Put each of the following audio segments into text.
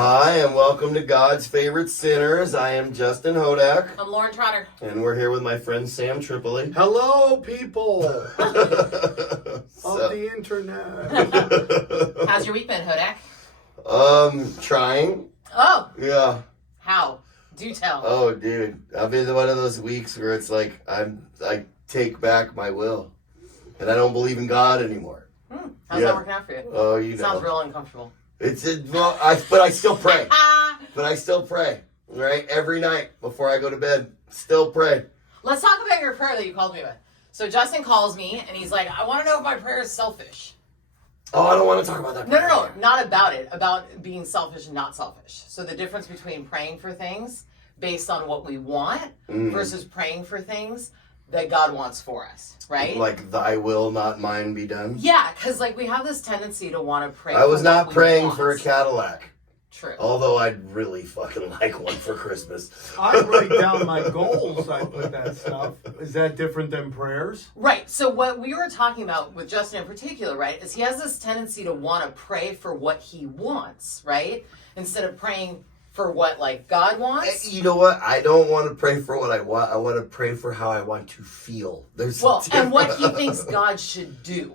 Hi, and welcome to God's Favorite Sinners. I am Justin Hodak. I'm Lauren Trotter. And we're here with my friend Sam Tripoli. Hello, people of the internet. How's your week been, Hodak? Trying. Oh. Yeah. How? Do tell. Oh, dude. I've been one of those weeks where it's like I take back my will. And I don't believe in God anymore. How's that working out for you? Oh, you know. Sounds real uncomfortable. But I still pray. Right? Every night before I go to bed. Still pray. Let's talk about your prayer that you called me with. So Justin calls me and he's like, I want to know if my prayer is selfish. Oh, I don't want to talk about that. No, not about it. About being selfish and not selfish. So the difference between praying for things based on what we want versus praying for things that God wants for us, right? Like, thy will, not mine, be done? Yeah, because like we have this tendency to want to pray I was not praying want. for a Cadillac. True. Although I'd really fucking like one for Christmas. I write down my goals. I put that stuff. Is that different than prayers? Right. So what we were talking about with Justin in particular, right, is he has this tendency to want to pray for what he wants, right? Instead of praying for what, like, God wants. You know what? I don't want to pray for what I want. I want to pray for how I want to feel. And what he thinks God should do.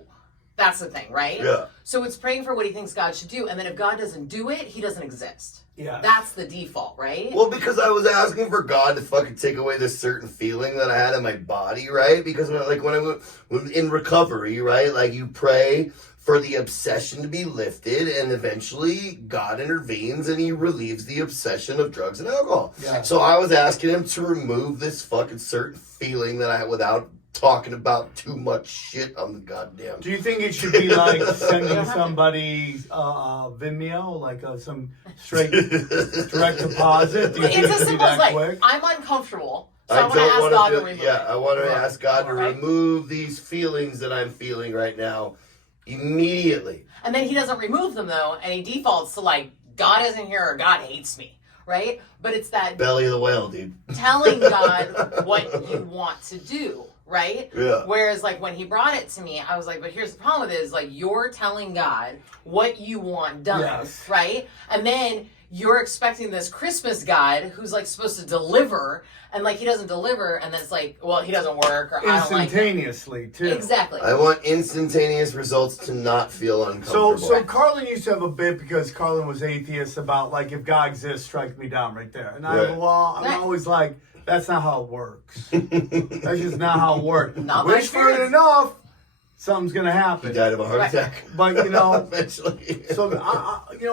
That's the thing, right? Yeah. So it's praying for what he thinks God should do, and then if God doesn't do it, he doesn't exist. Yeah. That's the default, right? Well, because I was asking for God to fucking take away this certain feeling that I had in my body, right? Because when in recovery, right? Like, you pray for the obsession to be lifted, and eventually God intervenes and he relieves the obsession of drugs and alcohol. Yeah. So I was asking him to remove this fucking certain feeling that I had without talking about too much shit on the goddamn. Do you think it should be like sending somebody Vimeo, like some straight direct deposit? Do you think It's it as should be simple as that like, quick? I'm uncomfortable, so I want to ask God to remove it. Yeah, I want to ask God to Right. remove these feelings that I'm feeling right now immediately. And then he doesn't remove them, though, and he defaults to, like, God isn't here or God hates me, right? But it's that Belly of the whale, dude. telling God what you want to do, right? Yeah. Whereas, like, when he brought it to me, I was like, but here's the problem with it is, like, you're telling God what you want done, Yes. right? And then you're expecting this Christmas God who's, like, supposed to deliver, and, like, he doesn't deliver, and then it's like, well, he doesn't work, or I don't like him. Instantaneously, too. Exactly. I want instantaneous results to not feel uncomfortable. So Carlin used to have a bit because Carlin was atheist about, like, if God exists, strike me down right there. And I'm always like, that's not how it works. That's just not how it works. Not my Wish for it experience. enough, something's going to happen. He died of a heart attack. But, you know, Eventually. so,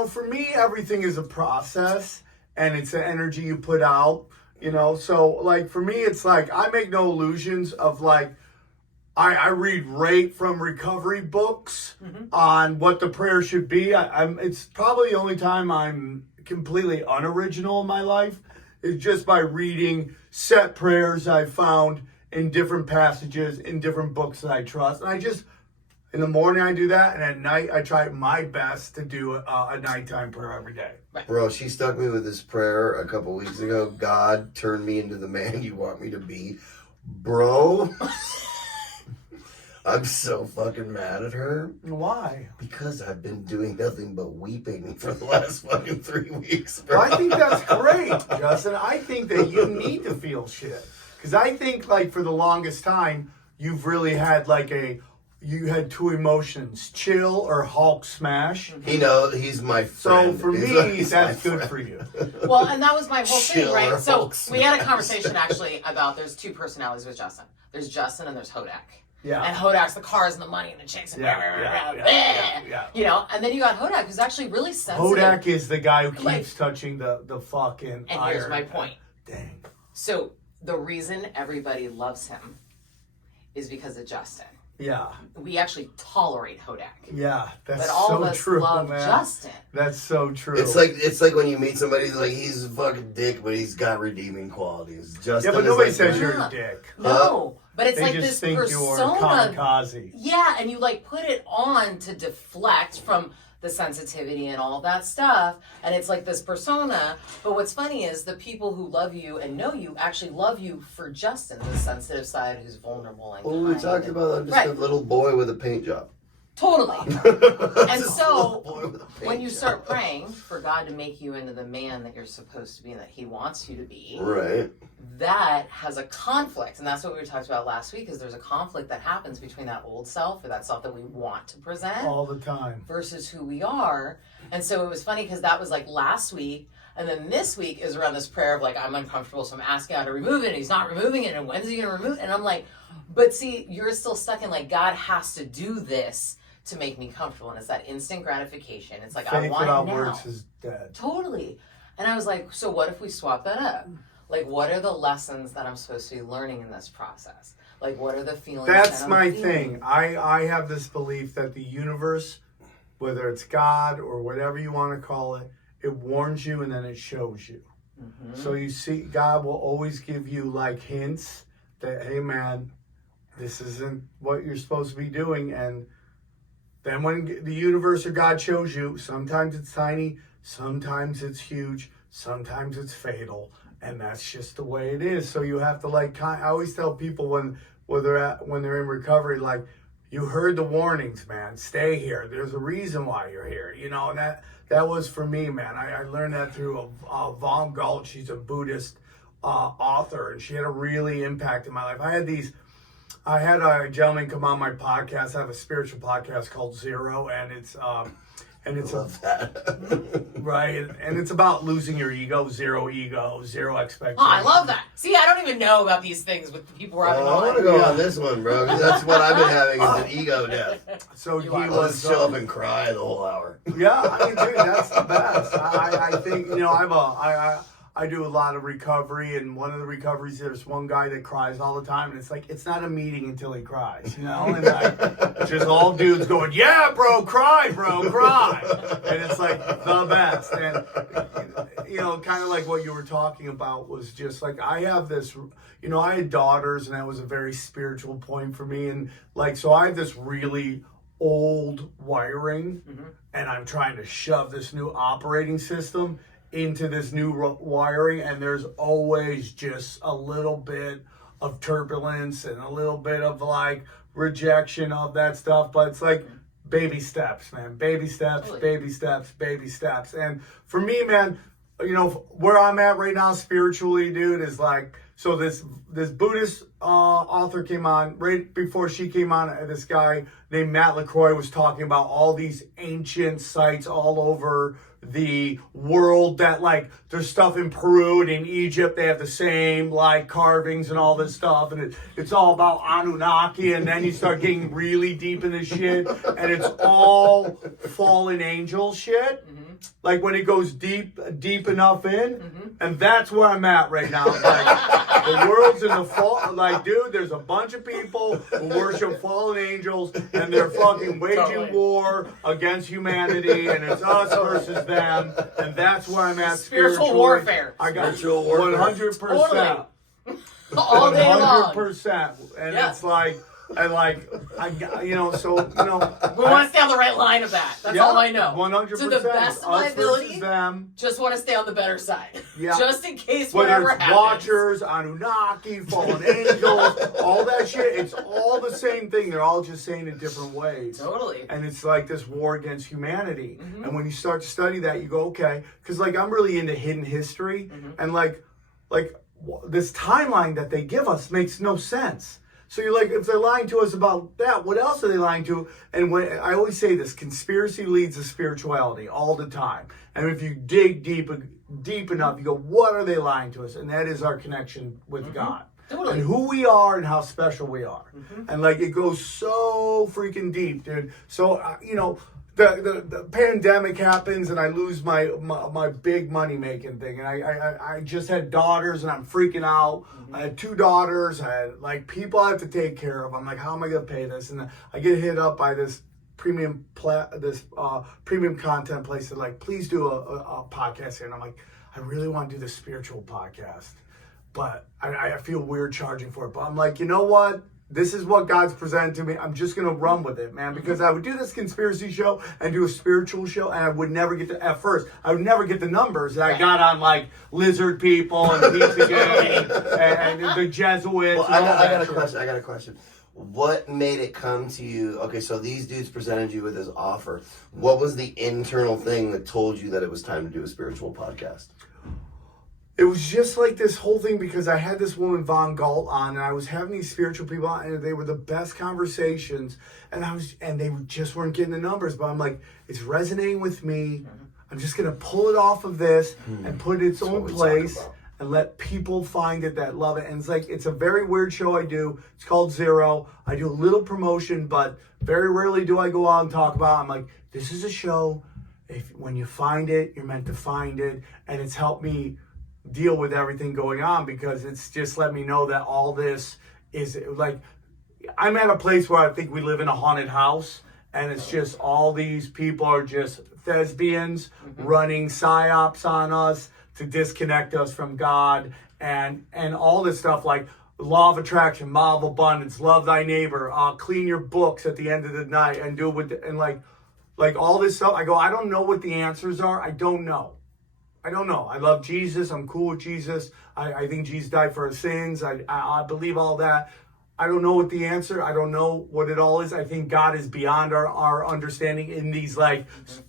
for me, everything is a process, and it's an energy you put out, you know. So, like, for me, it's like, I make no illusions of, like, I read right from recovery books on what the prayer should be. It's probably the only time I'm completely unoriginal in my life. It's just by reading set prayers I found in different passages, in different books that I trust. And in the morning I do that, and at night I try my best to do a nighttime prayer every day. Bro, she stuck me with this prayer a couple weeks ago. God, turn me into the man you want me to be. Bro, I'm so fucking mad at her. Why? Because I've been doing nothing but weeping for the last fucking 3 weeks, bro. Well, I think that's great, Justin. I think that you need to feel shit. Because I think, like, for the longest time, you've really had, like, you had two emotions, chill or Hulk smash. He's my friend. So for me, that's good for you. Well, and that was my whole thing, Chill right? or So Hulk we had a smash. conversation actually about there's two personalities with Justin. There's Justin and there's Hodak. Yeah. And Hodak's the cars and the money and the chicks and Yeah. you know. And then you got Hodak, who's actually really sensitive. Hodak is the guy who keeps Like- touching the fucking And iron. here's my point. Dang. So the reason everybody loves him is because of Justin. Yeah. We actually tolerate Hodak. Yeah. That's But all so of us true, love man. Justin. That's so true. It's like when you meet somebody, like, he's a fucking dick, but he's got redeeming qualities. Justin yeah, but is nobody like, says Yeah. you're a dick. No. But it's They like just this think you're persona. kamikaze. Yeah, and you like put it on to deflect from the sensitivity and all that stuff. And it's like this persona. But what's funny is the people who love you and know you actually love you for Justin, the sensitive side who's vulnerable and Well, we kind talked and- about just Right. a little boy with a paint job. Totally. And so when you start praying for God to make you into the man that you're supposed to be and that he wants you to be, right, that has a conflict. And that's what we talked about last week, is there's a conflict that happens between that old self or that self that we want to present all the time versus who we are. And so it was funny because that was like last week. And then this week is around this prayer of like, I'm uncomfortable, so I'm asking God to remove it. And he's not removing it. And when's he going to remove it? And I'm like, but see, you're still stuck in like, God has to do this to make me comfortable. And it's that instant gratification. It's like, faith I want without it now. works is dead. Totally. And I was like, so what if we swap that up? Like, what are the lessons that I'm supposed to be learning in this process? Like, what are the feelings That's that I'm my feeling? thing. I have this belief that the universe, whether it's God or whatever you want to call it, it warns you and then it shows you. Mm-hmm. So you see, God will always give you like hints that, hey man, this isn't what you're supposed to be doing. And then when the universe or God shows you, sometimes it's tiny, sometimes it's huge, sometimes it's fatal. And that's just the way it is. So you have to like, I always tell people when they're in recovery, like, you heard the warnings, man. Stay here. There's a reason why you're here. You know, and that was for me, man. I learned that through Vom Galt. She's a Buddhist author, and she had a really impact in my life. I had a gentleman come on my podcast. I have a spiritual podcast called Zero, and it's love that. right, and it's about losing your ego, zero expectations. Oh, I love that. See, I don't even know about these things with the people we're having I want to on. go on this one, bro, because that's what I've been having is an ego death. So he are. I'll was just show up and cry the whole hour. yeah, I mean, dude, that's the best. I think, you know, I do a lot of recovery, and one of the recoveries, there's one guy that cries all the time, and it's like, it's not a meeting until he cries, you know? And like, it's just all dudes going, yeah, bro, cry. And it's like the best. And, you know, kind of like what you were talking about was just like, I have this, you know, I had daughters, and that was a very spiritual point for me. And like, so I have this really old wiring, and I'm trying to shove this new operating system into this new wiring, and there's always just a little bit of turbulence and a little bit of like rejection of that stuff, but it's like baby steps, man. Baby steps, Totally. baby steps, baby steps. And for me, man, you know, where I'm at right now spiritually, dude, is like, so this Buddhist author came on. Right before she came on, this guy named Matt LaCroix was talking about all these ancient sites all over the world, that like there's stuff in Peru and in Egypt, they have the same like carvings and all this stuff, and it's all about Anunnaki. And then you start getting really deep in this shit, and it's all fallen angel shit. Like when it goes deep enough in, and that's where I'm at right now. Like, the world's in the fall. Like, dude, there's a bunch of people who worship fallen angels, and they're fucking waging war against humanity, and it's us versus them, and that's where I'm at. Spiritual warfare. I got Spiritual warfare. 100%. All day long. 100%. And Yeah. it's like, you know, so, you know. We want to stay on the right line of that. That's all I know. 100%. To the best of my Us ability, versus them. just want to stay on the better side. Yeah. Just in case Whether whatever it's happens. Watchers, Anunnaki, fallen angels, all that shit, it's all the same thing. They're all just saying it different ways. Totally. And it's like this war against humanity. And when you start to study that, you go, okay, because like I'm really into hidden history, and like this timeline that they give us makes no sense. So you're like, if they're lying to us about that, what else are they lying to? And when I always say this, conspiracy leads to spirituality all the time. And if you dig deep enough, you go, what are they lying to us? And that is our connection with God. Totally. And who we are and how special we are. And like, it goes so freaking deep, dude. So, you know, the pandemic happens, and I lose my big money making thing, and I just had daughters, and I'm freaking out. I had 2 daughters. I had like people I have to take care of. I'm like, how am I gonna pay this? And I get hit up by this premium content place that like, please do a podcast here. And I'm like, I really want to do this spiritual podcast, but I feel weird charging for it. But I'm like, you know what? This is what God's presented to me. I'm just going to run with it, man, because I would do this conspiracy show and do a spiritual show, and I would never get to, at first, I would never get the numbers that I got on, like, lizard people and Pizzagate and the Jesuits. Well, I got a question. what made it come to you? Okay, so these dudes presented you with this offer. What was the internal thing that told you that it was time to do a spiritual podcast? It was just like this whole thing because I had this woman Von Galt on, and I was having these spiritual people on, and they were the best conversations, and they just weren't getting the numbers. But I'm like, it's resonating with me. I'm just gonna pull it off of this and put it in its own place and let people find it that love it. And it's a very weird show I do. It's called Zero. I do a little promotion, but very rarely do I go out and talk about it. I'm like, this is a show. When you find it, you're meant to find it, and it's helped me deal with everything going on because it's just let me know that all this is like, I'm at a place where I think we live in a haunted house, and it's just all these people are just thespians running psyops on us to disconnect us from God and all this stuff like law of attraction, law of abundance, love thy neighbor, clean your books at the end of the night and do it with and like all this stuff. I go, I don't know what the answers are. I don't know. I love Jesus. I'm cool with Jesus. I think Jesus died for our sins. I believe all that. I don't know what the answer. I don't know what it all is. I think God is beyond our understanding in these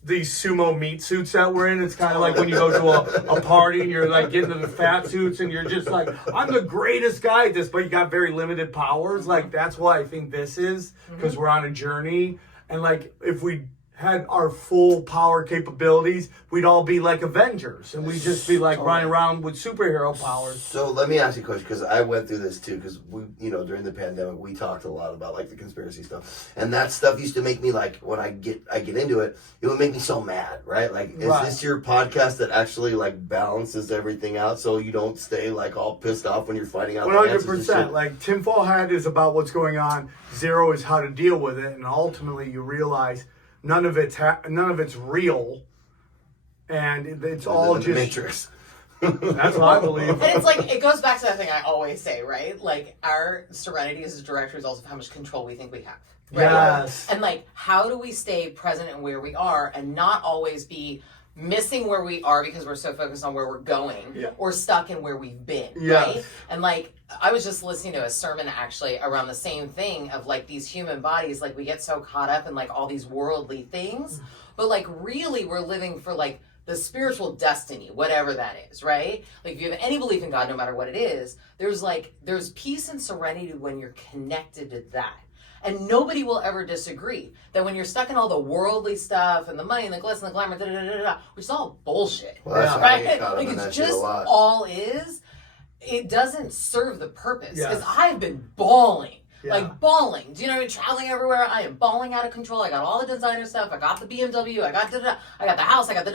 these sumo meat suits that we're in. It's kind of like when you go to a party and you're like getting to the fat suits and you're just like, I'm the greatest guy at this, but you got very limited powers. Like that's what I think this is because we're on a journey. And like if we had our full power capabilities, we'd all be like Avengers, and we'd just be like running around with superhero powers. So let me ask you a question, because I went through this too, because we, during the pandemic, we talked a lot about like the conspiracy stuff, and that stuff used to make me like, when I get into it, it would make me so mad, right? Like, is this your podcast that actually like balances everything out so you don't stay like all pissed off when you're finding out? 100%. Like Tinfoil Hat is about what's going on. Zero is how to deal with it, and ultimately you realize none of it's real, and it's all just Matrix. That's what I believe. And it's like, it goes back to that thing I always say, right? Like, our serenity is a direct result of how much control we think we have. Right? Yes. And like, how do we stay present in where we are and not always be missing where we are because we're so focused on where we're going or stuck in where we've been, right? And like, I was just listening to a sermon actually around the same thing of like these human bodies, like we get so caught up in like all these worldly things, but like really we're living for like the spiritual destiny, whatever that is, right? Like if you have any belief in God, no matter what it is, there's peace and serenity when you're connected to that. And nobody will ever disagree that when you're stuck in all the worldly stuff and the money and the glitz and the glamour, which is all bullshit, right? Like it's just all is. It doesn't serve the purpose. Because I've been bawling. Like bawling. Do you know what I mean? Traveling everywhere. I am bawling out of control. I got all the designer stuff. I got the BMW. I got the house. I got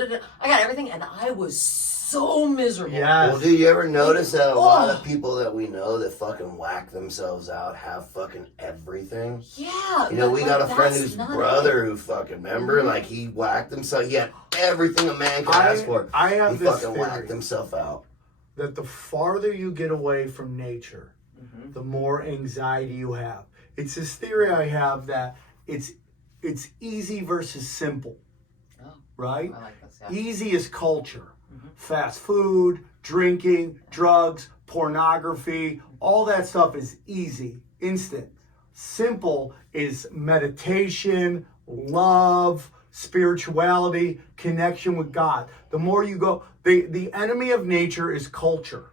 everything. And I was so miserable. Well, do you ever notice that a lot of people that we know that fucking whack themselves out have fucking everything? Yeah. We got a friend whose brother who fucking, remember? Like, he whacked himself. He had everything a man could ask for. He fucking whacked himself out. That the farther you get away from nature, the more anxiety you have. It's this theory I have that it's easy versus simple, right? I like this, yeah. Easy is culture. Fast food, drinking, drugs, pornography, all that stuff is easy, instant. Simple is meditation, love, spirituality, connection with God. The more you go, the enemy of nature is culture.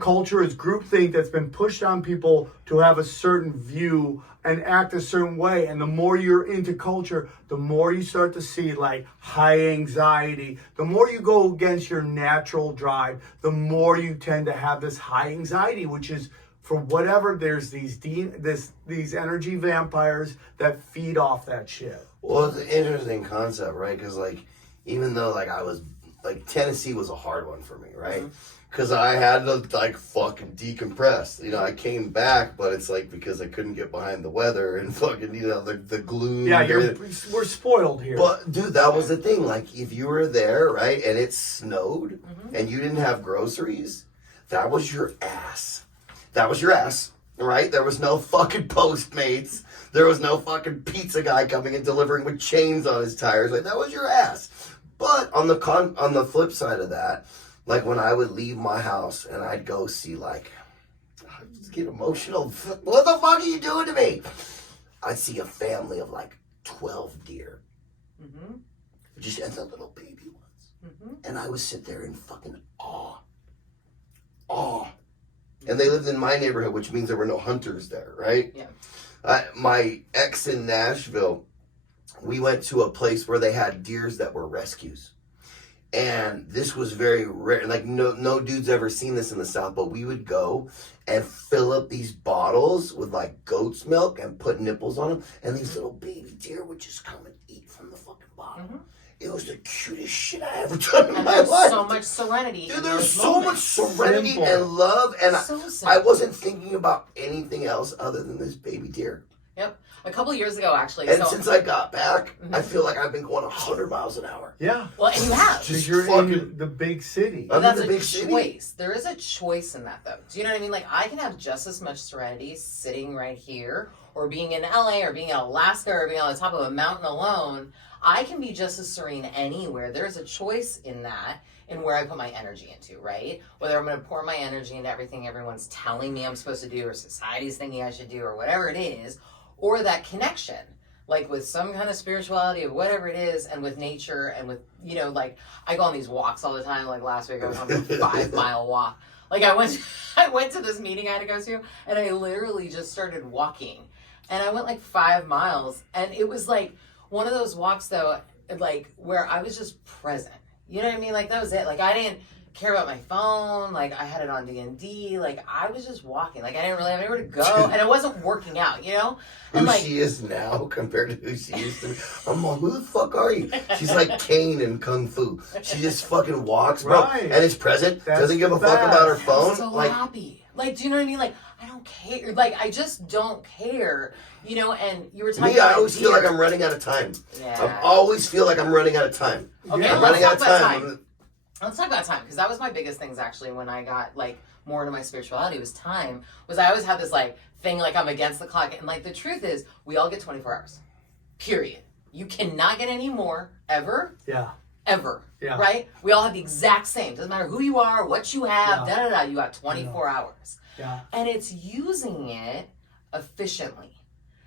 Culture is groupthink that's been pushed on people to have a certain view and act a certain way. And the more you're into culture, the more you start to see like high anxiety. The more you go against your natural drive, the more you tend to have this high anxiety, which is for whatever. There's these energy vampires that feed off that shit. Well, it's an interesting concept, right? Because like, even though like I was like, Tennessee was a hard one for me, right? Because I had to like fucking decompress. I came back, but it's like because I couldn't get behind the weather and fucking the gloom. Yeah, we're spoiled here. But dude, that was the thing. Like if you were there, right, and it snowed and you didn't have groceries, that was your ass. That was your ass, right? There was no fucking Postmates. There was no fucking pizza guy coming and delivering with chains on his tires. Like that was your ass. But on the flip side of that, like when I would leave my house and I'd go see like, I just get emotional. What the fuck are you doing to me? I see a family of like 12 deer. Mm-hmm. Just as a little baby ones. Mm-hmm. And I would sit there in fucking awe. And they lived in my neighborhood, which means there were no hunters there, right? Yeah. My ex in Nashville, we went to a place where they had deers that were rescues. And this was very rare. Like, no dude's ever seen this in the South, but we would go and fill up these bottles with, like, goat's milk and put nipples on them. And these little baby deer would just come and eat from the fucking bottle. Mm-hmm. It was the cutest shit I ever done in And my there's life. so much serenity. Dude, in there's those so moments. much serenity Simple. and love. And So I simple. wasn't thinking about anything else other than this baby deer. Yep. A couple years ago, actually. And so, since I got back, Mhm. I feel like I've been going 100 miles an hour. Yeah. well, and you have. Just Because you're fucking- in the big city. I'm in That's the a big city. choice. There is a choice in that, though. Do you know what I mean? Like, I can have just as much serenity sitting right here, or being in LA, or being in Alaska, or being on the top of a mountain alone. I can be just as serene anywhere. There's a choice in that, in where I put my energy into, right? Whether I'm going to pour my energy into everything everyone's telling me I'm supposed to do, or society's thinking I should do, or whatever it is, or that connection, like with some kind of spirituality or whatever it is, and with nature, and with, you know, like, I go on these walks all the time. Like last week I was on a 5-mile walk. Like I went to this meeting I had to go to, and I literally just started walking, and I went like 5 miles, and it was like one of those walks though, like where I was just present. You know what I mean? Like that was it. Like I didn't care about my phone. Like I had it on D&D. Like I was just walking. Like I didn't really have anywhere to go, and I wasn't working out. You know? And Who like, she is now compared to who she used to be. I'm like, who the fuck are you? She's like Kane in Kung Fu. She just fucking walks, bro, Right. and is present. That's Doesn't give a the fuck about her best. phone. I'm so Like, happy. Like, do you know what I mean? Like, I don't care. Like, I just don't care. You know, and you were talking me, about I always feel like deer. I'm running out of time. Yeah. I always feel like I'm running out of time. Okay, Yeah. I'm let's running out talk of about time. time. Let's talk about time, because that was my biggest things actually when I got like more into my spirituality was time. Was I always had this like thing like I'm against the clock, and like the truth is we all get 24 hours. Period. You cannot get any more ever. Yeah. Ever. Yeah. Right? We all have the exact same. Doesn't matter who you are, what you have, Yeah. da da da. You got 24 hours. Yeah. And it's using it efficiently.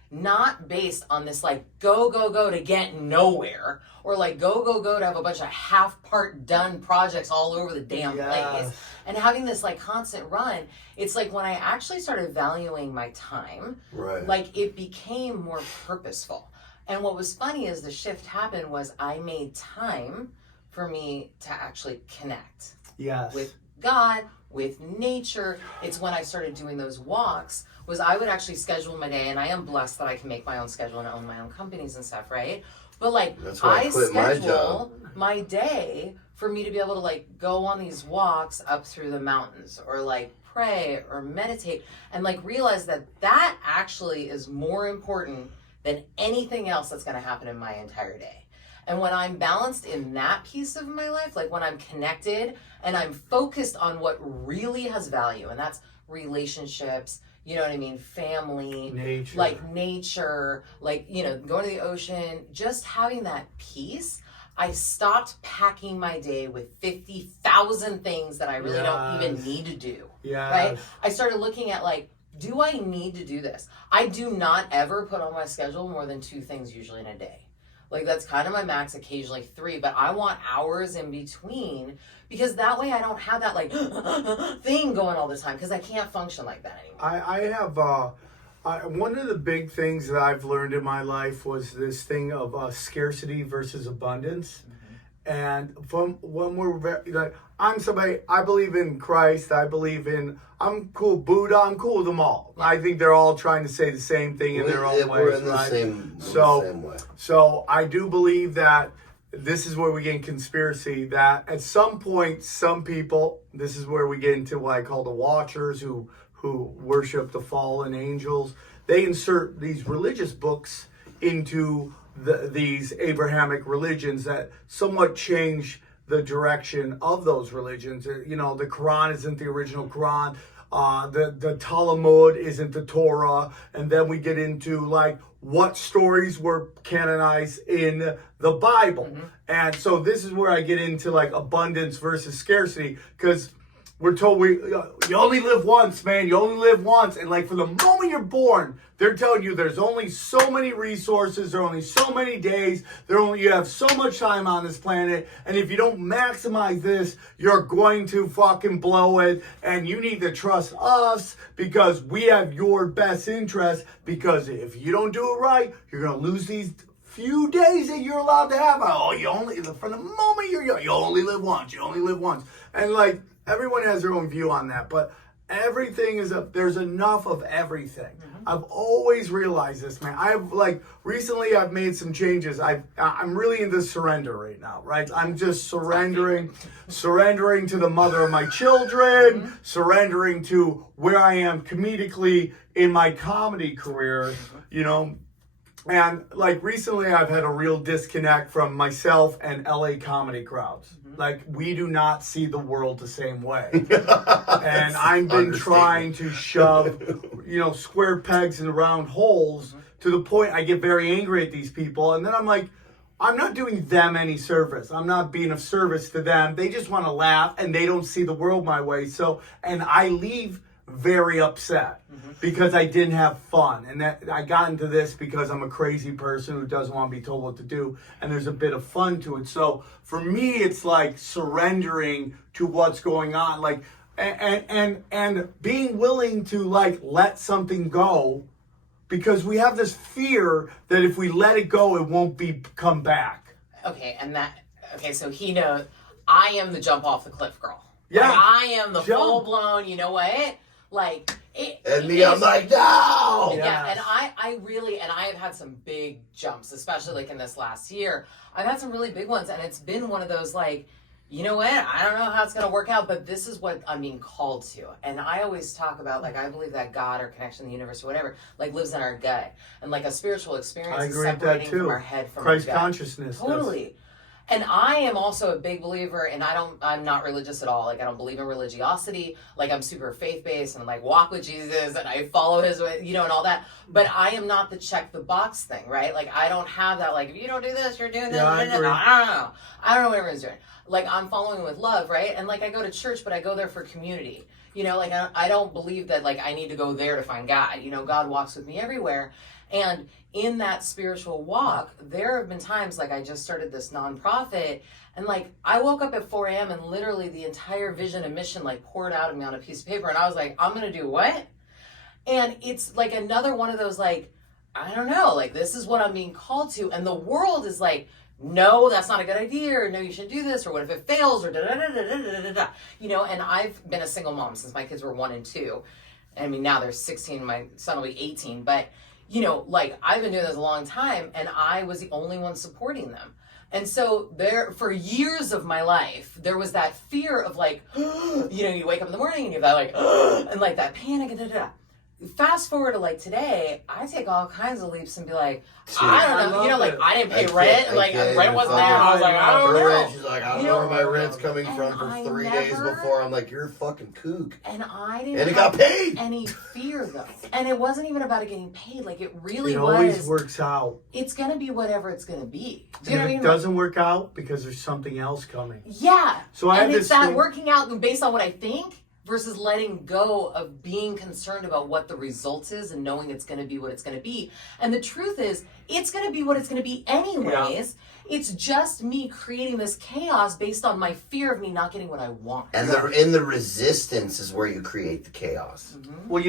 Not based on this like go to get nowhere, or like go to have a bunch of half-part done projects all over the damn place, Yes. and having this like constant run. It's like when I actually started valuing my time, Right. like it became more purposeful. And what was funny is the shift happened was I made time for me to actually connect Yes. with God, with nature. It's when I started doing those walks, was I would actually schedule my day, and I am blessed that I can make my own schedule and own my own companies and stuff, right? But like That's why I quit my schedule job. my day for me to be able to like go on these walks up through the mountains, or like pray or meditate, and like realize that that actually is more important than anything else that's going to happen in my entire day. And when I'm balanced in that piece of my life, like when I'm connected and I'm focused on what really has value, and that's relationships, you know what I mean, family, Nature. like nature, like, you know, going to the ocean, just having that peace. I stopped packing my day with 50,000 things that I really don't even Yes. need to do. Yeah. Right? I started looking at like, do I need to do this? I do not ever put on my schedule more than 2 things usually in a day. Like that's kind of my max, occasionally 3, but I want hours in between, because that way I don't have that like thing going all the time, because I can't function like that anymore. I have one of the big things that I've learned in my life was this thing of scarcity versus abundance. And from when we're like, I'm somebody, I believe in Christ, I'm cool Buddha, I'm cool with them all. I think they're all trying to say the same thing in their own We're ways, in the right? same way. So I do believe that this is where we get in conspiracy, that at some point, some people, this is where we get into what I call the watchers who worship the fallen angels. They insert these religious books into these Abrahamic religions that somewhat change the direction of those religions. You know, the Quran isn't the original Quran. The Talmud isn't the Torah. And then we get into like what stories were canonized in the Bible. And so this is where I get into like abundance versus scarcity, because we're told you only live once, man. You only live once. And like from the moment you're born, they're telling you there's only so many resources, there are only so many days, you have so much time on this planet, and if you don't maximize this, you're going to fucking blow it, and you need to trust us because we have your best interest, because if you don't do it right, you're gonna lose these few days that you're allowed to have. Oh, from the moment you're young, you only live once. You only live once. And like, everyone has their own view on that, but everything there's enough of everything. Mm-hmm. I've always realized this, man. Recently I've made some changes. I'm really into surrender right now, right? I'm just surrendering to the mother of my children, mm-hmm. surrendering to where I am comedically in my comedy career, you know. And like recently I've had a real disconnect from myself and LA comedy crowds. Mm-hmm. Like, we do not see the world the same way. And I've been trying to shove, square pegs in round holes, mm-hmm. to the point I get very angry at these people. And then I'm like, I'm not doing them any service. I'm not being of service to them. They just want to laugh and they don't see the world my way. And I leave very upset, mm-hmm. because I didn't have fun, and that I got into this because I'm a crazy person who doesn't want to be told what to do, and there's a bit of fun to it. So for me, it's like surrendering to what's going on, like and being willing to like let something go, because we have this fear that if we let it go, it won't come back. So he knows I am the jump off the cliff girl. Yeah, like, I am the full blown. You know what? Like, I'm like, no! Yeah, and I really, and I have had some big jumps, especially like in this last year. I've had some really big ones, and it's been one of those like, you know what? I don't know how it's going to work out, but this is what I'm being called to. And I always talk about, like, I believe that God or connection to the universe or whatever, like, lives in our gut. And like a spiritual experience is separating from our head from Christ our gut. Consciousness. Totally. And I am also a big believer, and I'm not religious at all. Like, I don't believe in religiosity. Like, I'm super faith-based, and I'm like, walk with Jesus, and I follow his way, and all that. But I am not the check the box thing, right? Like, I don't have that, like, if you don't do this, you're doing this. Yeah, I agree. I don't know what everyone's doing. Like, I'm following with love, right? And like, I go to church, but I go there for community. Like, I don't believe that, like, I need to go there to find God. God walks with me everywhere. And in that spiritual walk, there have been times, like, I just started this nonprofit, and like, I woke up at 4 a.m. and literally the entire vision and mission like poured out of me on a piece of paper, and I was like, I'm gonna do what? And it's like another one of those, like, I don't know, like, this is what I'm being called to, and the world is like, no, that's not a good idea, or no, you shouldn't do this, or what if it fails, or da-da-da-da-da-da-da. And I've been a single mom since my kids were 1 and 2. I mean, now they're 16, my son will be 18, but like, I've been doing this a long time, and I was the only one supporting them. And so for years of my life, there was that fear of like, you wake up in the morning and you have that like, and like that panic and da-da-da. Fast forward to like today, I take all kinds of leaps and be like, I don't know, like, I didn't pay rent, and like rent wasn't there. I was like, I don't know. She's like, I don't know where my rent's coming from for 3 days before. I'm like, you're a fucking kook. And I didn't. And it got paid. Any fear though, and it wasn't even about it getting paid. Like, it really was. It always works out. It's gonna be whatever it's gonna be. Do you know what I mean? It doesn't work out because there's something else coming. Yeah. So it's that working out based on what I think, versus letting go of being concerned about what the results is and knowing it's going to be what it's going to be. And the truth is, it's going to be what it's going to be anyways. Yeah. It's just me creating this chaos based on my fear of me not getting what I want. And in the resistance is where you create the chaos. Mm-hmm. Well,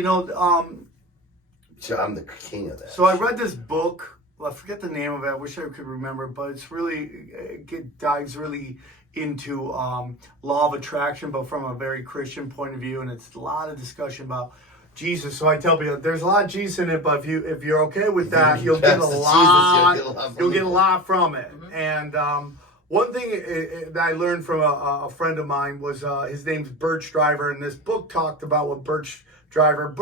so I'm the king of that. So I read this book. Well, I forget the name of it. I wish I could remember, but it's really, it dives really into law of attraction, but from a very Christian point of view, and it's a lot of discussion about Jesus. So I tell people there's a lot of Jesus in it, but if you're okay with that, you'll get a lot. You'll get a lot from it. Mm-hmm. And one thing that I learned from a friend of mine was his name's Birch Driver, and this book talked about what Birch Driver.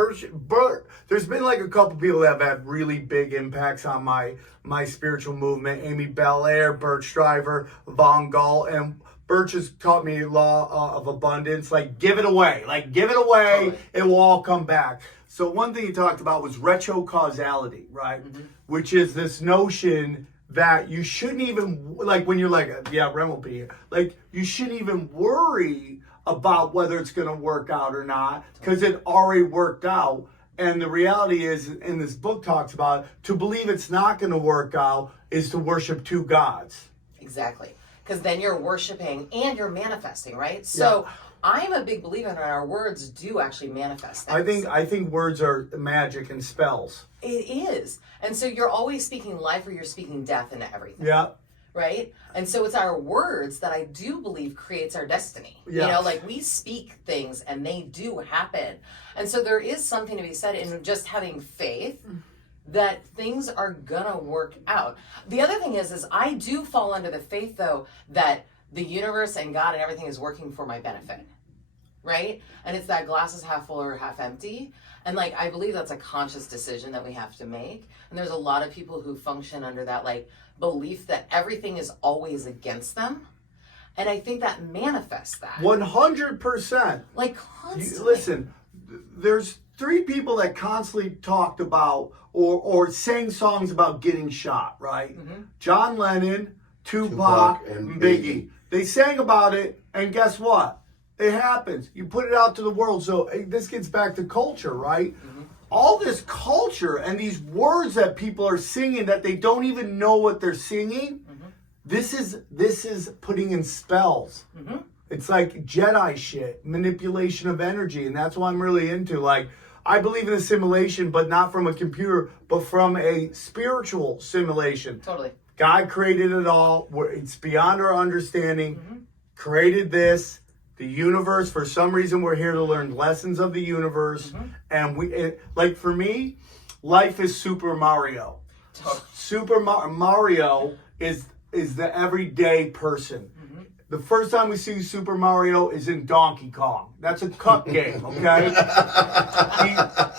There's been like a couple people that have had really big impacts on my spiritual movement. Amy Belair, Birch Driver, Von Gall, and Birch has taught me law of abundance. Like, give it away. Totally. It will all come back. So one thing he talked about was retrocausality, right? Mm-hmm. Which is this notion that you shouldn't even, like, when you're like, yeah, Rem will be here. Like, you shouldn't even worry about whether it's going to work out or not, because it already worked out. And the reality is, and this book talks about, to believe it's not going to work out is to worship two gods. Exactly. Because then you're worshiping and you're manifesting, right? So I'm a big believer that our words do actually manifest things. I think words are magic and spells. It is. And so you're always speaking life or you're speaking death into everything. Yeah. Right? And so it's our words that I do believe creates our destiny. Yes. You know, like we speak things and they do happen. And so there is something to be said in just having faith that things are gonna work out. The other thing is I do fall under the faith though that the universe and God and everything is working for my benefit. Right? And it's that glass is half full or half empty. And like I believe that's a conscious decision that we have to make. And there's a lot of people who function under that like belief that everything is always against them. And I think that manifests that. 100%. Like constantly. Listen, there's 3 people that constantly talked about or sang songs about getting shot, right? Mm-hmm. John Lennon, Tupac, and Biggie. They sang about it, and guess what? It happens. You put it out to the world. So this gets back to culture, right? Mm-hmm. All this culture and these words that people are singing that they don't even know what they're singing. Mm-hmm. This is putting in spells. Mm-hmm. It's like Jedi shit, manipulation of energy, and that's what I'm really into. Like, I believe in assimilation, but not from a computer, but from a spiritual simulation. Totally. God created it all. It's beyond our understanding. Mm-hmm. Created this. The universe, for some reason, we're here to learn lessons of the universe. Mm-hmm. And like for me, life is Super Mario. Super Mario is the everyday person. Mm-hmm. The first time we see Super Mario is in Donkey Kong. That's a cup game, okay?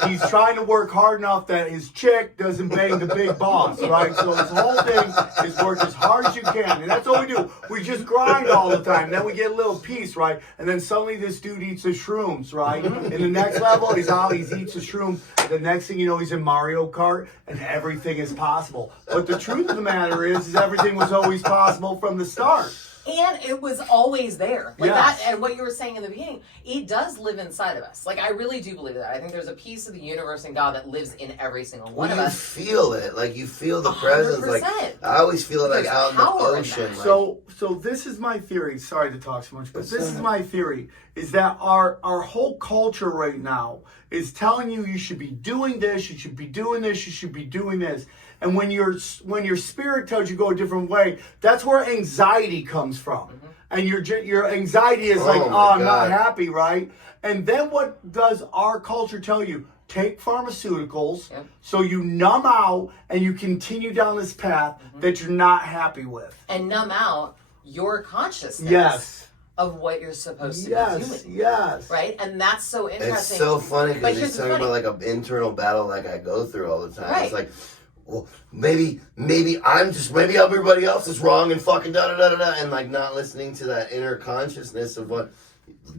He's trying to work hard enough that his chick doesn't bang the big boss, right? So his whole thing is work as hard as you can. And that's all we do. We just grind all the time. Then we get a little peace, right? And then suddenly this dude eats the shrooms, right? In the next level, he eats the shrooms. The next thing you know, he's in Mario Kart, and everything is possible. But the truth of the matter is everything was always possible from the start. And it was always there. Like yes. that, and what you were saying in the beginning, it does live inside of us. Like, I really do believe that. I think there's a piece of the universe and God that lives in every single one of us. You feel it. Like, you feel the presence. 100%. Like, I always feel it, like, out in the ocean. Like, so this is my theory. Sorry to talk so much, but this is my theory. Is that our whole culture right now is telling you should be doing this, you should be doing this, you should be doing this. And when your spirit tells you go a different way, that's where anxiety comes from. Mm-hmm. And your anxiety is like, I'm not happy, right? And then what does our culture tell you? Take pharmaceuticals, so you numb out and you continue down this path that you're not happy with. And numb out your consciousness. Yes. Of what you're supposed to be doing. Yes. Right? And that's so interesting. It's so funny because he's talking about like an internal battle like I go through all the time. Right. It's like, well, maybe everybody else is wrong and fucking da-da-da-da-da, and like not listening to that inner consciousness of what,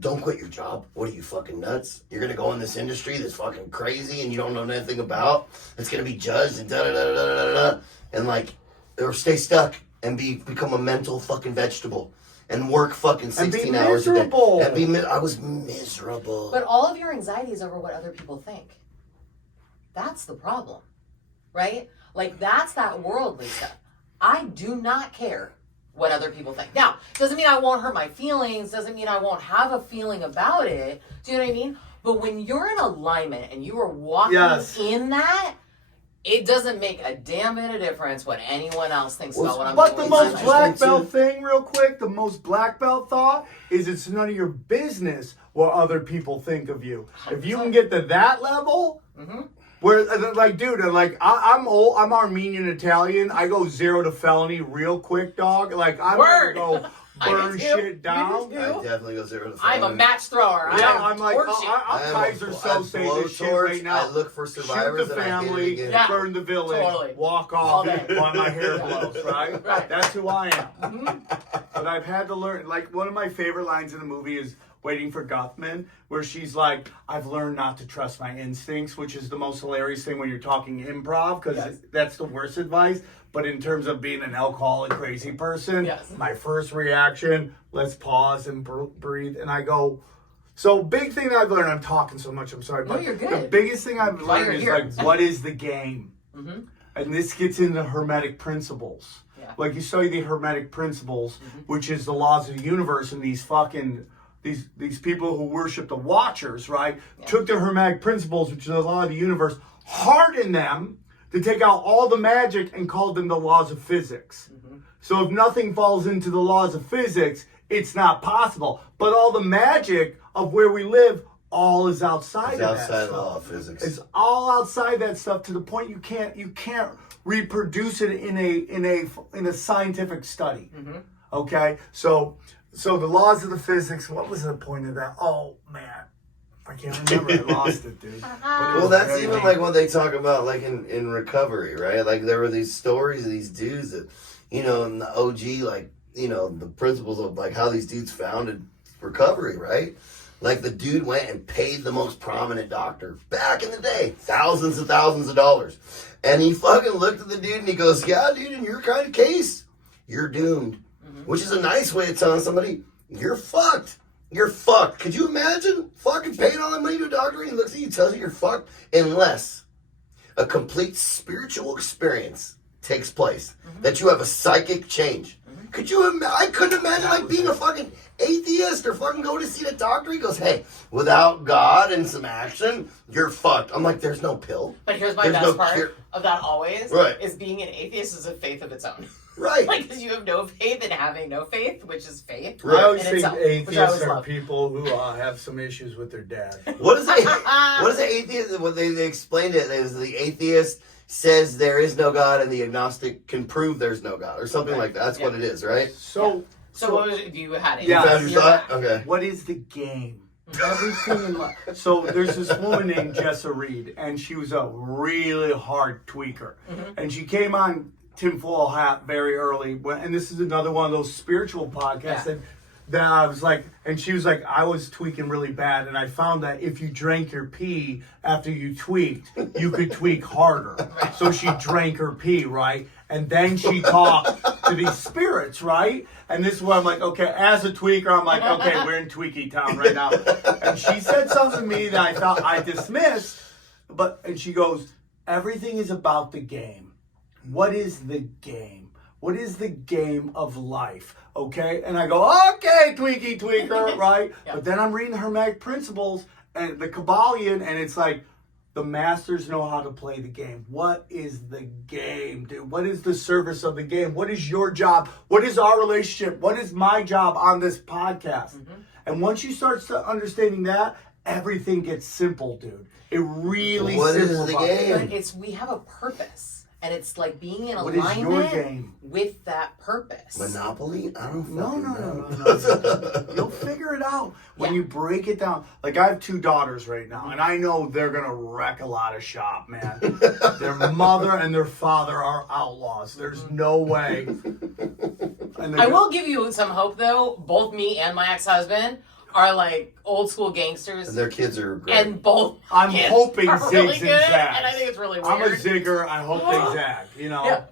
don't quit your job. What are you, fucking nuts? You're gonna go in this industry that's fucking crazy and you don't know nothing about. It's gonna be judged and da-da-da-da-da-da-da, and like, or stay stuck and become a mental fucking vegetable. And work fucking 16 hours a day. I was miserable. But all of your anxiety is over what other people think. That's the problem. Right? Like, that's that worldly stuff. I do not care what other people think. Now, doesn't mean I won't hurt my feelings. Doesn't mean I won't have a feeling about it. Do you know what I mean? But when you're in alignment and you are walking in that, it doesn't make a damn bit of difference what anyone else thinks about what I'm doing. But the most black belt thing, real quick, the most black belt thought is it's none of your business what other people think of you. 100%. If you can get to that level, where, like, dude, like, I'm old, I'm Armenian Italian. I go 0 to felony real quick, dog. Like, I'm gonna go burn shit down. I definitely go 0 to felony. I'm a match thrower. I'm like, I'm Kaiser Sose this shit right now. I look for survivors. Shoot the family, burn the village, walk off while my hair blows, right? That's who I am. But I've had to learn, like, one of my favorite lines in the movie is Waiting for Guffman, where she's like, I've learned not to trust my instincts, which is the most hilarious thing when you're talking improv, because that's the worst advice. But in terms of being an alcoholic crazy person, Yes. my first reaction, let's pause and breathe. And I go, so big thing that I've learned, I'm talking so much, I'm sorry. No, But you're good. the biggest thing I've Why learned you're is here. like, what is the game? Mm-hmm. And this gets into Hermetic principles. Yeah. Like you study the Hermetic principles, which is the laws of the universe, and these fucking these people who worship the Watchers, right? Yeah. Took the Hermetic principles, which is the law of the universe, hardened them to take out all the magic and called them the laws of physics. So if nothing falls into the laws of physics, it's not possible. But all the magic of where we live, all is outside It's of outside that of the stuff. law of physics. It's all outside that stuff to the point you can't reproduce it in a scientific study. Okay, so the laws of the physics. What was the point of that? Oh man, I can't remember. I lost it, dude. But it Well, was that's very even deep. like what they talk about, like in recovery, right? Like there were these stories of these dudes that, you know, in the OG, like, you know, the principles of like how these dudes founded recovery, right? Like the dude went and paid the most prominent doctor back in the day, thousands and thousands of dollars. And he fucking looked at the dude and he goes, yeah, dude, in your kind of case, you're doomed. Which is a nice way of telling somebody, you're fucked. You're fucked. Could you imagine fucking paying all that money to a doctor and he looks at you and tells you you're fucked? Unless a complete spiritual experience takes place, that you have a psychic change. Could you I couldn't imagine like being a fucking atheist or fucking go to see the doctor. He goes, hey, without God and some action, you're fucked. I'm like, there's no pill. But here's my There's best no part cure. of that always, Right. is being an atheist is a faith of its own. Right. Like, because you have no faith in having no faith, which is faith. I always in think itself, which I atheists always are love. people who have some issues with their dad. What is the atheist? What they explained it is the atheist says there is no God and the agnostic can prove there's no God or something like that. That's what it is, right? So So what was it? You had it. Yeah. You found your thought? Okay. what is the game? Everything in life. So there's this woman named Jessa Reed, and she was a really hard tweaker. And she came on tinfoil hat very early. And this is another one of those spiritual podcasts that I was like, and she was like, I was tweaking really bad. And I found that if you drank your pee after you tweaked, you could tweak harder. So she drank her pee, right? And then she talked to these spirits, right? And this is where I'm like, okay, as a tweaker, I'm like, okay, we're in Tweaky Town right now. And she said something to me that I thought I dismissed, and she goes, everything is about the game. What is the game? What is the game of life? Okay? And I go, okay, Tweaky Tweaker, right? Yeah. But then I'm reading the Hermetic Principles and the Kabbalion, and it's like, the masters know how to play the game. What is the game, dude? What is the service of the game? What is your job? What is our relationship? What is my job on this podcast? And once you start understanding that, everything gets simple, dude. It really What is simplifies. the game? But we have a purpose. And it's like being in What is your alignment game? with that purpose. Monopoly? I don't No, fucking no, know. no. You'll figure it out when you break it down. Like, I have 2 daughters right now, and I know they're going to wreck a lot of shop, man. Their mother and their father are outlaws. There's no way. And I will give you some hope, though. Both me and my ex-husband are like old school gangsters. And their kids are great. And both I'm kids hoping are zigs really and good, zags. and I think it's really weird. I'm a zigger. I hope they zag, you know. Yeah.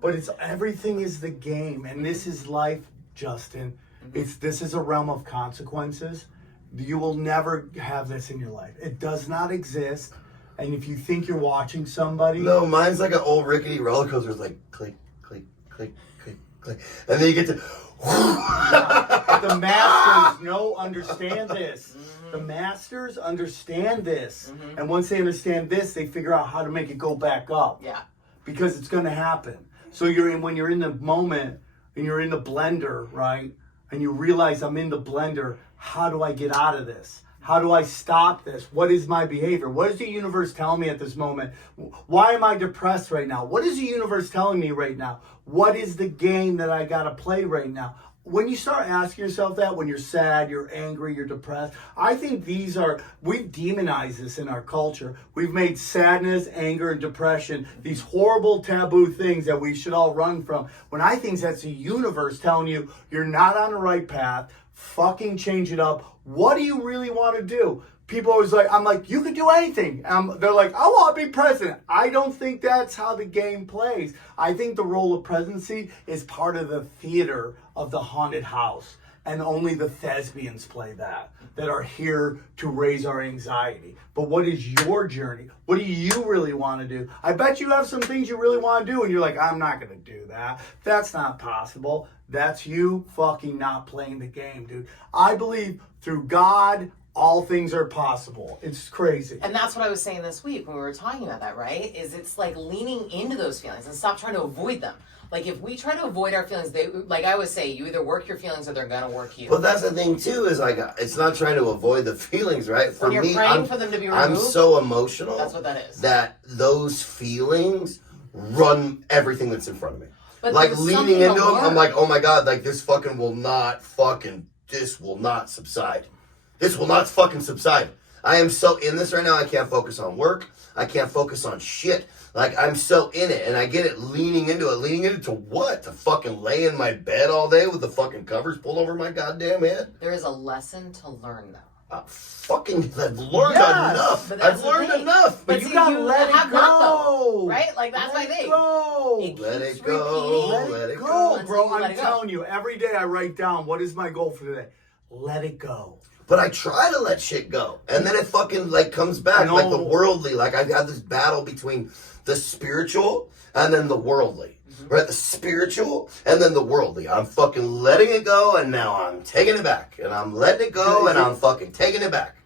But it's everything is the game, and this is life, Justin. This is a realm of consequences. You will never have this in your life. It does not exist. And if you think you're watching somebody, No, mine's like an old rickety roller coaster. It's like click, click, click, click, click. And then you get to... the masters understand this. The masters understand this. And once they understand this, they figure out how to make it go back up. Yeah. Because it's going to happen. So when you're in the moment and you're in the blender, right? And you realize I'm in the blender, how do I get out of this? How do I stop this? What is my behavior? What is the universe telling me at this moment? Why am I depressed right now? What is the universe telling me right now? What is the game that I got to play right now? When you start asking yourself that, when you're sad, you're angry, you're depressed, I think we've demonized this in our culture. We've made sadness, anger, and depression these horrible taboo things that we should all run from. When I think that's the universe telling you you're not on the right path, fucking change it up. What do you really want to do? People always like, I'm like, you could do anything. They're like, I want to be president. I don't think that's how the game plays. I think the role of presidency is part of the theater of the haunted house. And only the thespians play that are here to raise our anxiety. But what is your journey? What do you really want to do? I bet you have some things you really want to do, and you're like, I'm not going to do that. That's not possible. That's you fucking not playing the game, dude. I believe through God, all things are possible. It's crazy. And that's what I was saying this week when we were talking about that, right? Is it's like leaning into those feelings and stop trying to avoid them. Like, if we try to avoid our feelings, they, like I always say, you either work your feelings or they're going to work you. But that's the thing, too, is like, it's not trying to avoid the feelings, right? For when you're praying for them to be removed. I'm so emotional. That's what that is. That those feelings run everything that's in front of me. But like, leaning into them, I'm like, oh my God, like, this will not subside. This will not fucking subside. I am so in this right now, I can't focus on work. I can't focus on shit. Like, I'm so in it, and I get it leaning into it. Leaning into what? To fucking lay in my bed all day with the fucking covers pulled over my goddamn head? There is a lesson to learn, though. I've learned enough. I've learned enough. But you gotta let it go. Right? Like, that's my thing. Let it go. Let it go, bro. I'm telling you, every day I write down, what is my goal for today? Let it go. But I try to let shit go. And then it fucking, like, comes back. Like, the worldly. Like, I've had this battle between the spiritual and then the worldly. Right? The spiritual and then the worldly. I'm fucking letting it go, and now I'm taking it back. And I'm letting it go, and I'm fucking taking it back.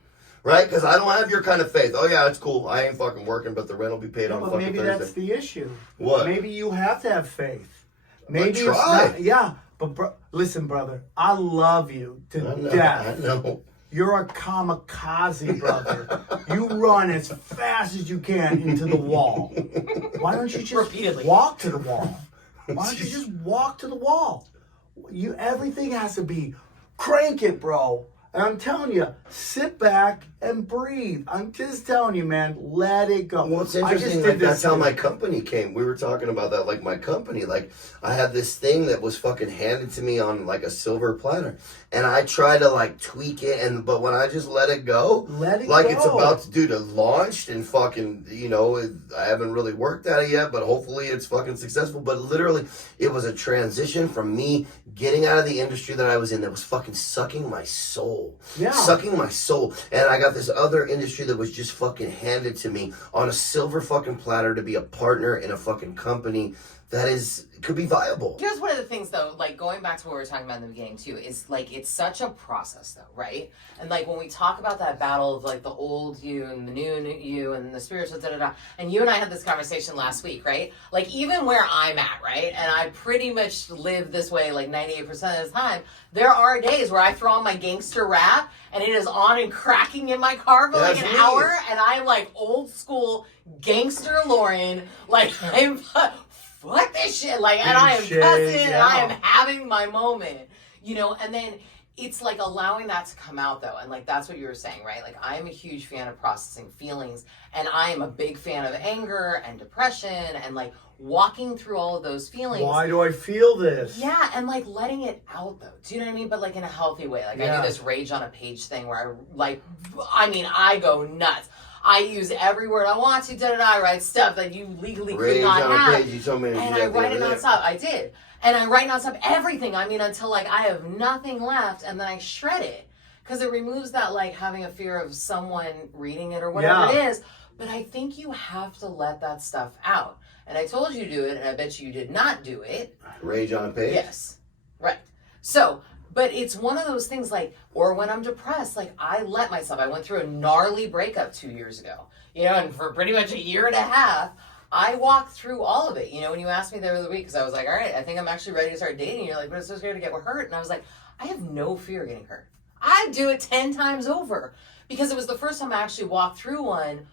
Right? Because I don't have your kind of faith. Oh, yeah, it's cool. I ain't fucking working, but the rent will be paid on fucking maybe Thursday. That's the issue. What? Maybe you have to have faith. Maybe it's not. Yeah. But listen, brother, I love you to death. I know. You're a kamikaze, brother. You run as fast as you can into the wall. Why don't you just repeatedly walk to the wall? Why don't you just walk to the wall? Everything has to be crank it, bro. And I'm telling you, sit back and breathe. I'm just telling you, man, let it go. Well, it's interesting, like, that's how my company came. We were talking about that, like, my company. Like, I had this thing that was fucking handed to me on, like, a silver platter. And I try to, like, tweak it, but when I just let it go, it's about to launch, and fucking, I haven't really worked at it yet, but hopefully it's fucking successful. But literally, it was a transition from me getting out of the industry that I was in that was fucking sucking my soul. Yeah. Sucking my soul. And I got this other industry that was just fucking handed to me on a silver fucking platter to be a partner in a fucking company that could be viable. Here's one of the things, though, like, going back to what we were talking about in the beginning, too, is, like, it's such a process, though, right? And, like, when we talk about that battle of, like, the old you and the new you and the spiritual da-da-da, and you and I had this conversation last week, right? Like, even where I'm at, right, and I pretty much live this way, like, 98% of the time, there are days where I throw on my gangster rap, and it is on and cracking in my car for, like, an hour, and I'm, like, old school gangster Lauren, like, I'm... fuck this shit, like, and I am cussing, and I am having my moment, and then it's like allowing that to come out, though, and like, that's what you were saying, right? Like, I am a huge fan of processing feelings, and I am a big fan of anger and depression, and like, walking through all of those feelings. Why do I feel this? Yeah, and like, letting it out, though. Do you know what I mean? But like, in a healthy way. Like, I do this rage on a page thing where I go nuts. I use every word I want to, I write stuff that you legally could not have. Page, you told me, and I write it nonstop. I did. And I write nonstop everything. I mean, until like I have nothing left, and then I shred it. Because it removes that, like, having a fear of someone reading it or whatever it is. But I think you have to let that stuff out. And I told you to do it, and I bet you did not do it. Rage on a page? Yes. Right. So... but it's one of those things, like, or when I'm depressed, like, I let myself. I went through a gnarly breakup 2 years ago, and for pretty much a year and a half, I walked through all of it. When you asked me the other week, because I was like, all right, I think I'm actually ready to start dating. You're like, but I'm so scared to get hurt. And I was like, I have no fear of getting hurt. I'd do it 10 times over, because it was the first time I actually walked through one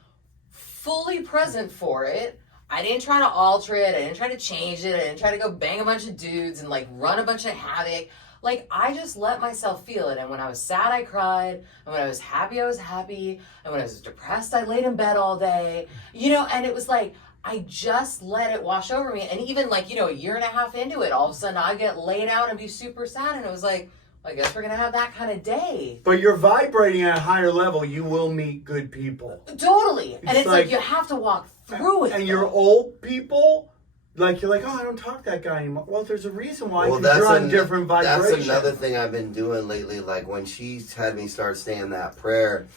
fully present for it. I didn't try to alter it. I didn't try to change it. I didn't try to go bang a bunch of dudes and, like, run a bunch of havoc. Like, I just let myself feel it. And when I was sad, I cried. And when I was happy, I was happy. And when I was depressed, I laid in bed all day. And it was like, I just let it wash over me. And even, like, a year and a half into it, all of a sudden I get laid out and be super sad. And it was like, I guess we're gonna have that kind of day. But you're vibrating at a higher level. You will meet good people. Totally. And it's like you have to walk through it. And your old people, like you're like, oh, I don't talk to that guy anymore. Well, there's a reason why. Well, you're on different vibrations. That's another thing I've been doing lately. Like when she had me start saying that prayer,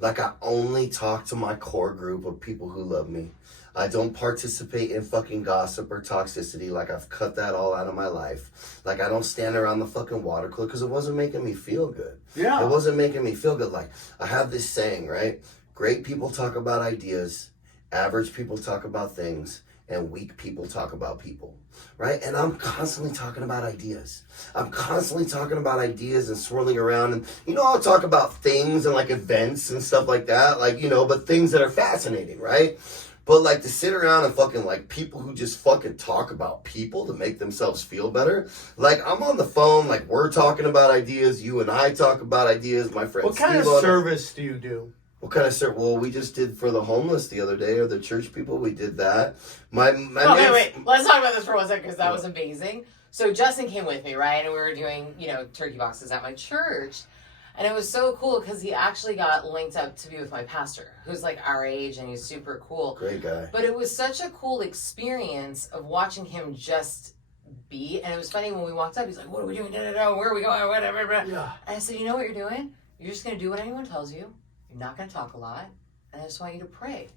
like I only talk to my core group of people who love me. I don't participate in fucking gossip or toxicity. Like I've cut that all out of my life. Like I don't stand around the fucking water cooler because it wasn't making me feel good. Yeah. It wasn't making me feel good. Like I have this saying, right? Great people talk about ideas. Average people talk about things. And weak people talk about people, right? And I'm constantly talking about ideas. I'm constantly talking about ideas and swirling around. And, I'll talk about things and like events and stuff like that. Like, but things that are fascinating, right? But like to sit around and fucking like people who just fucking talk about people to make themselves feel better. Like I'm on the phone, like we're talking about ideas. You and I talk about ideas. My friend What kind of service do you do? What kind of service? Well, we just did for the homeless the other day, or the church people. We did that. Okay, wait. Let's talk about this for 1 second because that was amazing. So Justin came with me, right? And we were doing, turkey boxes at my church. And it was so cool because he actually got linked up to be with my pastor, who's like our age and he's super cool. Great guy. But it was such a cool experience of watching him just be. And it was funny when we walked up, he's like, what are we doing? Where are we going? Whatever. Yeah. And I said, you know what you're doing? You're just going to do what anyone tells you. You're not going to talk a lot. And I just want you to pray.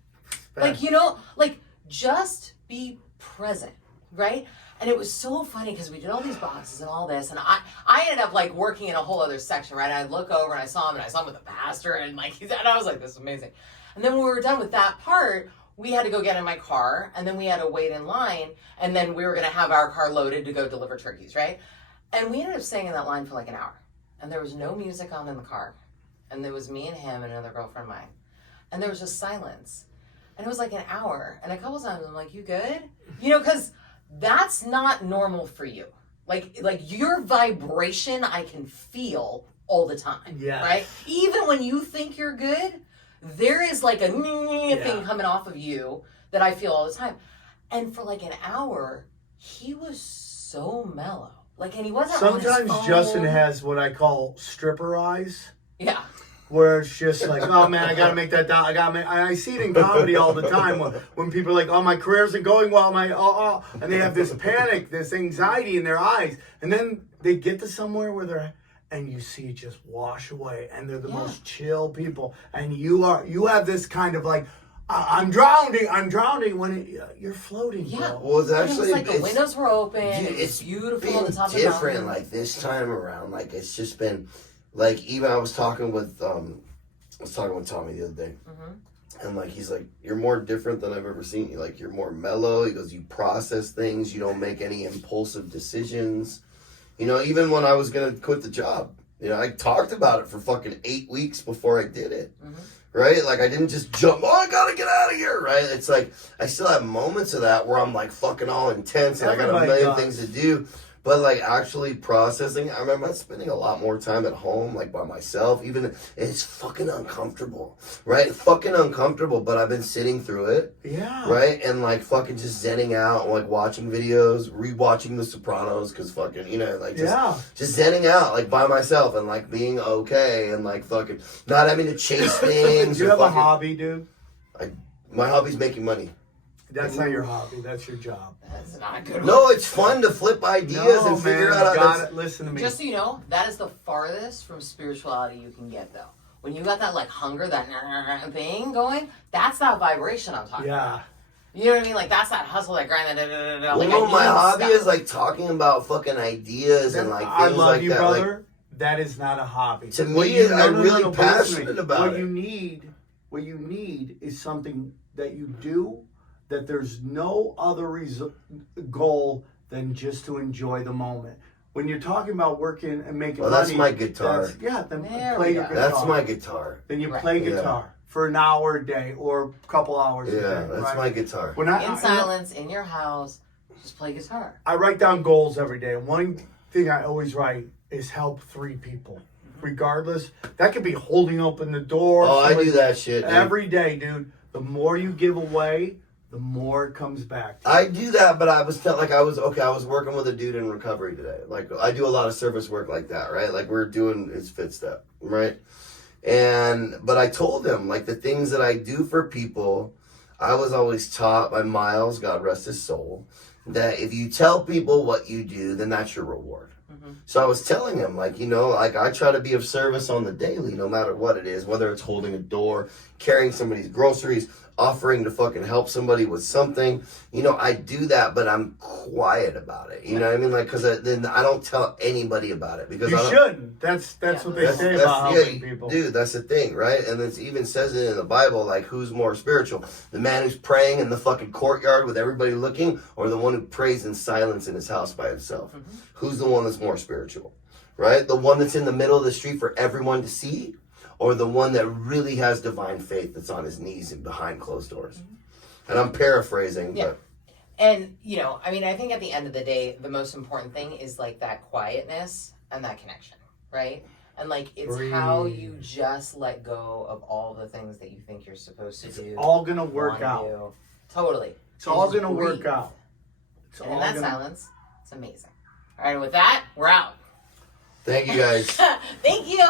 Just be present, right? And it was so funny because we did all these boxes and all this. And I ended up like working in a whole other section, right? I look over and I saw him with the pastor and like, and I was like, this is amazing. And then when we were done with that part, we had to go get in my car and then we had to wait in line. And then we were going to have our car loaded to go deliver turkeys, right? And we ended up staying in that line for like an hour. And there was no music on in the car. And there was me and him and another girlfriend of mine. And there was just silence. And it was like an hour. And a couple times I'm like, you good? Because that's not normal for you. Like your vibration I can feel all the time. Yeah. Right? Even when you think you're good, there is like a thing coming off of you that I feel all the time. And for like an hour, he was so mellow. Like, and he wasn't on his Sometimes phone. Justin has what I call stripper eyes. Yeah. Where it's just like, oh man, I gotta make that down. I see it in comedy all the time when people are like, oh, my career isn't going well, and they have this panic, this anxiety in their eyes, and then they get to somewhere where and you see it just wash away, and they're the most chill people, and you have this kind of like, I'm drowning when you're floating. Yeah. Bro. Well, it's actually like the windows were open. Dude, it's beautiful on the top different, of the mountain. like this time around. Like it's just been. Like, even I was talking with Tommy the other day. Mm-hmm. And, like, he's like, you're more different than I've ever seen you. Like, you're more mellow. He goes, you process things. You don't make any impulsive decisions. Even when I was going to quit the job, I talked about it for fucking 8 weeks before I did it. Mm-hmm. Right? Like, I didn't just jump, I gotta get out of here, right? It's like, I still have moments of that where I'm, like, fucking all intense and I got a million things to do. But, like, actually processing, I remember spending a lot more time at home, like, by myself. Even, it's fucking uncomfortable, right? Fucking uncomfortable, but I've been sitting through it. Yeah. Right? And, like, fucking just zenning out, like, watching videos, rewatching The Sopranos, because fucking, just zenning out, like, by myself and, like, being okay and, like, fucking not having to chase things. Do you have a hobby, dude? My hobby's making money. That's not your hobby. That's your job. That's not a good one. No, it's fun to flip ideas and figure out how to... Listen to me. Just so you know, that is the farthest from spirituality you can get, though. When you got that, like, hunger, that thing going, that's that vibration I'm talking about. You know what I mean? Like, that's that hustle, that grind, my hobby is, like, talking about fucking ideas and, like, things like that. Brother. Like, that is not a hobby. To me, I'm really passionate about it. What you need is something that you do that there's no other goal than just to enjoy the moment. When you're talking about working and making money... that's my guitar. Then play your guitar. That's my guitar. Then you play guitar for an hour a day or a couple hours a day. Yeah, that's my guitar. In silence, in your house, just play guitar. I write down goals every day. And one thing I always write is help 3 people. Regardless, that could be holding open the door. Oh, I do that shit, dude. Every day, dude. The more you give away, the more it comes back to I do that, but I was I was working with a dude in recovery today. Like I do a lot of service work like that, right? Like we're doing his fit step, right? But I told him like the things that I do for people, I was always taught by Miles, God rest his soul, that if you tell people what you do, then that's your reward. So I was telling him, like, like I try to be of service on the daily, no matter what it is, whether it's holding a door, carrying somebody's groceries, offering to fucking help somebody with something. I do that, but I'm quiet about it. You know what I mean? Like, because then I don't tell anybody about it. Because you shouldn't. That's what they say about helping people. Dude, that's the thing, right? And it even says it in the Bible, like, who's more spiritual? The man who's praying in the fucking courtyard with everybody looking, or the one who prays in silence in his house by himself? Who's the one that's more spiritual, right? The one that's in the middle of the street for everyone to see? Or the one that really has divine faith that's on his knees and behind closed doors? And I'm paraphrasing, but... And, I think at the end of the day, the most important thing is, like, that quietness and that connection, right? And, like, it's how you just let go of all the things that you think you're supposed to do. It's all going to work out. Totally. It's all going to work out. And in that silence, it's amazing. All right, and with that, we're out. Thank you, guys. Thank you.